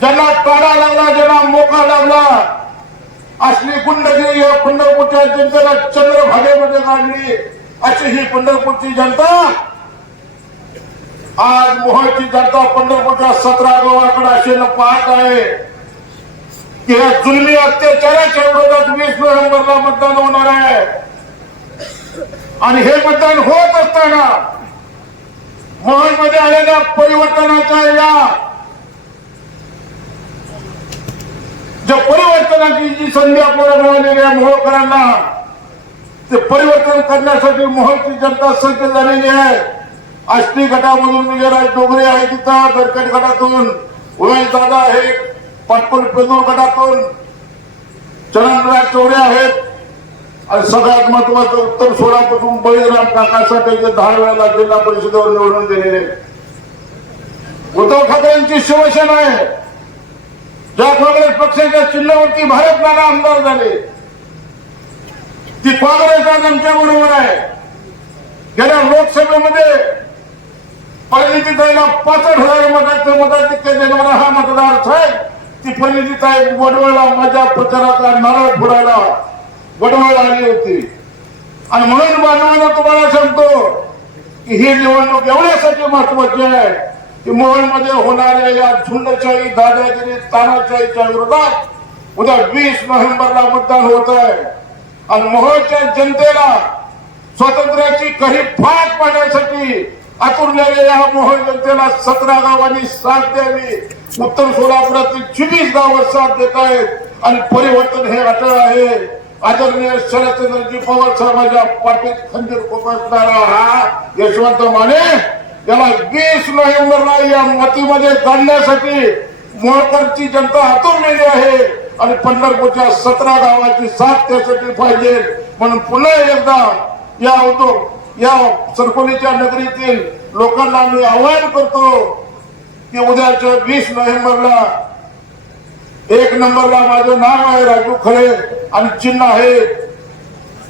ज्यांना काढा लागला ज्यांना मोका लागला. असली गुंडगिरी या पंढरपूरच्या जनतेला चंद्रभागेमध्ये काढली अशी ही पंढरपूरची जनता आज मोहळची जनता पंढरपूरच्या सतरा गावाकडे असेल पाहत आहे. की या जुलमी अत्याचाराच्या विरोधात वीस नोव्हेंबरला मतदान होणार आहे. आणि हे मतदान होत असताना मोहनमध्ये आलेल्या परिवर्तनाच्या या ज्या परिवर्तनाची जी संधी आपल्याला मिळालेली आहे मोहोळकरांना ते परिवर्तन करण्यासाठी मोहोळची जनता सज्ज झालेली आहे. आष्टी गटामधून विजयराज डोंगरे आहे तिथं गडकट गटातून. उमेश दादा आहेत पाटपूर पेदूर गटातून. चरणराज चौरे आहेत. आणि सगळ्यात महत्वाचं उत्तर सोलापासून बळीराम काकासाठी दहा वेळेला जिल्हा परिषदेवर निवडून दिलेले उद्धव ठाकरेंची शिवसेना आहे. ज्या पक्षाच्या चिन्हावरती भारत नाना आमदार झाले. ती काँग्रेस आज आमच्या बरोबर आहे. गेल्या लोकसभेमध्ये परिणितीताईला पासष्ट हजार मताचं मताधिक्य देणारा हा मतदार आहे ती परिणितीताई वडवळला माझ्या प्रचाराचा नारळ फुडायला वडवळ आली होती. आणि म्हणून बांधवांना तुम्हाला सांगतो की ही निवडणूक एवढ्यासाठी महत्वाची आहे की मध्ये होणाऱ्या या झुंडशाही दादागिरी तानाशाहीच्या विरोधात उद्या वीस नोव्हेंबरला मतदान होत आहे आणि मोहोळच्या जनतेला स्वातंत्र्याची खरी फाट पाहण्यासाठी आतुरलेल्या या मोहोळ जनतेला सतरा गावांनी साथ द्यावी. उत्तर सोलापुरातील चोवीस गावं साथ देत आहेत. आणि परिवर्तन हे अटळ आहे. आदरणीय शरदचंद्रजी पवार साहेबांच्या पाठीत खंजीर कोपसणारा हा यशवंत माने याला वीस नोव्हेंबरला या मतीमध्ये काढण्यासाठी मोळकरची जनता आतुरलेली आहे. आणि पंढरपूरच्या सतरा गावाची साथ त्यासाठी पाहिजे. म्हणून पुन्हा एकदा या उद्योग या सरकोलीच्या नगरीतील लोकांना मी आवाहन करतो की उद्याच्या वीस नोव्हेंबरला एक नंबरला माझं नाव आहे राजू खरे आणि चिन्ह आहे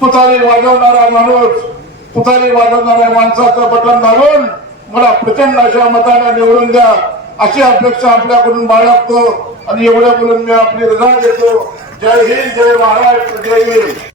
तुतारी वाजवणारा माणूस. तुतारी वाजवणाऱ्या माणसाचं बटन दाबून मला प्रचंड अशा मताने निवडून द्या. अशी अपेक्षा आपल्याकडून बाळगतो. आणि एवढ्या बोलून मी आपली रजा देतो. जय हिंद जय महाराष्ट्र जय हिंद.